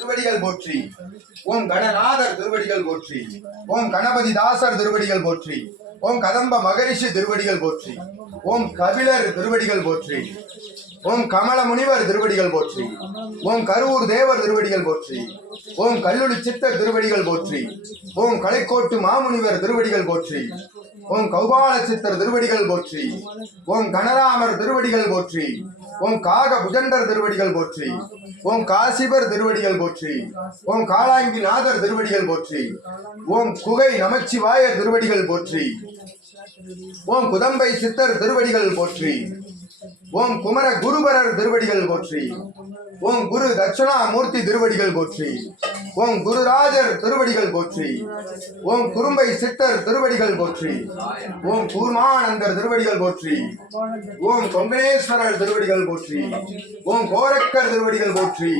திருவடிகள் போற்றி. ஓம் கணநாதர் திருவடிகள் போற்றி. ஓம் கணபதி தாசர் திருவடிகள் போற்றி. ஓம் கதம்ப மகரிஷி திருவடிகள் போற்றி. ஓம் கபிலர் திருவடிகள் போற்றி. ஓம் கமல முனிவர் திருவடிகள் போற்றி. ஓம் கரூர் தேவர் திருவடிகள் போற்றி. ஓம் கல்லுளி சித்தர் திருவடிகள் போற்றி. ஓம் கலைக்கோட்டு மாமுனிவர் திருவடிகள் போற்றி. ஓம் கௌபால சித்தர் திருவடிகள் போற்றி. ஓம் கணராமர் திருவடிகள் போற்றி. ஓம் காக புஜண்டர் திருவடிகள் போற்றி. ஓம் காசிபர் திருவடிகள் போற்றி. ஓம் காளாங்கி நாதர் திருவடிகள் போற்றி. ஓம் குகை நமச்சிவாயர் திருவடிகள் போற்றி. ஓம் குதம்பை சித்தர் திருவடிகள் போற்றி. ஓம் குமர குருபரர் திருவடிகள் போற்றி. ஓம் குரு தட்சணாமூர்த்தி திருவடிகள் போற்றி. ஓம் குருராஜர் திருவடிகள் போற்றி. ஓம் குறும்பை சித்தர் திருவடிகள் போற்றி. ஓம் கூர்மானந்தர் திருவடிகள் போற்றி. ஓம் கொங்கணேஸ்வரர் திருவடிகள் போற்றி. ஓம் கோரக்கர் திருவடிகள் போற்றி.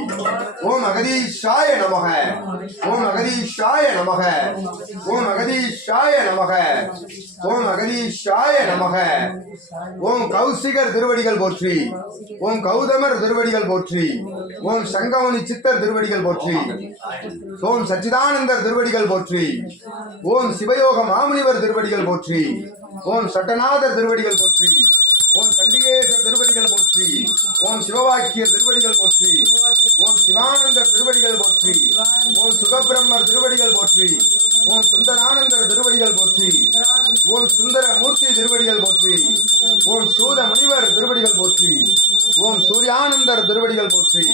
ஓம் அகதீஷாய நமக. ஓம் அகதீஷாய நமக. ஓம் அகதீஷாய நமக. ஓம் அகதீஷாய நமக. ஓம் கௌசிகர் திருவடிகள் போற்றி. ஓம் கௌதமர் திருவடிகள் போற்றி. ஓம் சங்கமணி சித்தர் திருவடிகள் போற்றி. ஓம் சச்சிதானந்தர் திருவடிகள் போற்றி. ஓம் சிவயோக மாமுனிவர் திருவடிகள் போற்றி. ஓம் சட்டநாதர் திருவடிகள் போற்றி. ஓம் சண்டிகேஸ்வர் திருவடிகள் போற்றி. ஓம் சிவவாக்கியர் திருவடிகள் போற்றி. ஓம் சிவானந்தர் திருவடிகள் போற்றி. ஓம் சுகபிரம்மர் திருவடிகள் போற்றி. ஓம் சுந்தரானந்தர் திருவடிகள் போற்றி. ஓம் சுந்தர மூர்த்தி திருவடிகள் போற்றி. ஓம் சூத முனிவர் திருவடிகள் போற்றி. ஓம் சூர்யானந்தர் திருவடிகள் போற்றி.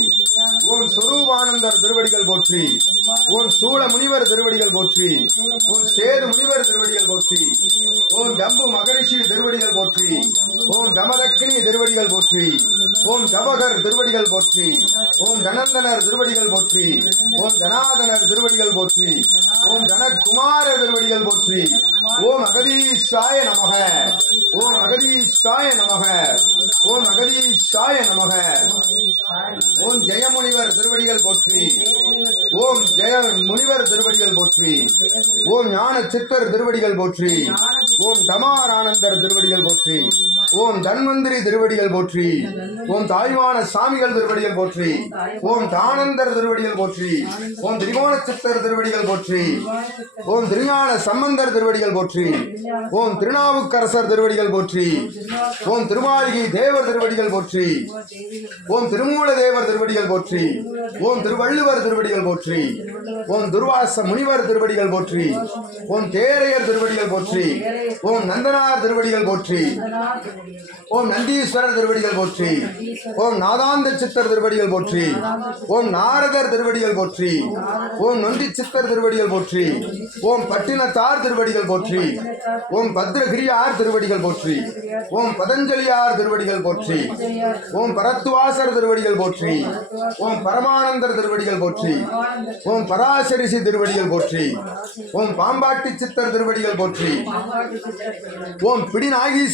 ஓம் சொரூபானந்தர் திருவடிகள் போற்றி. ஓம் சூழ முனிவர் திருவடிகள் போற்றி. ஓம் சேது முனிவர் திருவடிகள் போற்றி. ஓம் ஜம்பு மகரிஷி திருவடிகள் போற்றி. ஓம் தமதக்கினி திருவடிகள் போற்றி. ஓம் ஜபகர் திருவடிகள் போற்றி. ஓம் தனந்தனர் திருவடிகள் போற்றி. ஓம் தனாதனர் திருவடிகள் போற்றி. ஓம் தனகுமார திருவடிகள் போற்றி. ஓம் அகதீஷாய நமக. ஓம் அகதீஷாய நமக. ஓம் அகதீஷாய நமக. ஓம் ஜெயமுனிவர் திருவடிகள் போற்றி. ஓம் ஜெய முனிவர் திருவடிகள் போற்றி. ஓம் ஞான சித்தர் திருவடிகள் போற்றி. ஓம் தமாரானந்தர் திருவடிகள் போற்றி. ஓம் தன்வந்திரி திருவடிகள் போற்றி. ஓம் தாய்மான சாமிகள் திருவடிகள் போற்றி. ஓம் தானந்தர் திருவடிகள் போற்றி. ஓம் திரிகோண சித்தர் திருவடிகள் போற்றி. ஓம் திருஞான சம்பந்தர் திருவடிகள் போற்றி. ஓம் திருநாவுக்கரசர் திருவடிகள் போற்றி. ஓம் திருமாளிகை தேவர் திருவடிகள் போற்றி. ஓம் திருமூல தேவர் திருவடிகள் போற்றி. ஓம் திருவள்ளுவர் திருவடிகள் போற்றி. ஓம் துர்வாச முனிவர் திருவடிகள் போற்றி. ஓம் தேரையர் திருவடிகள் போற்றி. ஓம் நந்தனார் திருவடிகள் போற்றி. ஓம் நந்தீஸ்வரர் திருவடிகள் போற்றி. ஓம் நாதாந்த சித்தர் திருவடிகள் போற்றி. ஓம் நாரதர் திருவடிகள் போற்றி. ஓம் நொண்டி சித்தர் திருவடிகள் போற்றி. ஓம் பட்டினத்தார் திருவடிகள் போற்றி. ஓம் பத்ரகிரியார் திருவடிகள் போற்றி. ஓம் பதஞ்சலியார் திருவடிகள் போற்றி. ஓம் பரத்வாசர் திருவடிகள் போற்றி. ஓம் பரமானந்தர் திருவடிகள் போற்றி. ஓம் பராசரிசி திருவடிகள் போற்றி. ஓம் பாம்பாட்டி சித்தர் திருவடிகள் போற்றி. ஓம் பிடிநாகி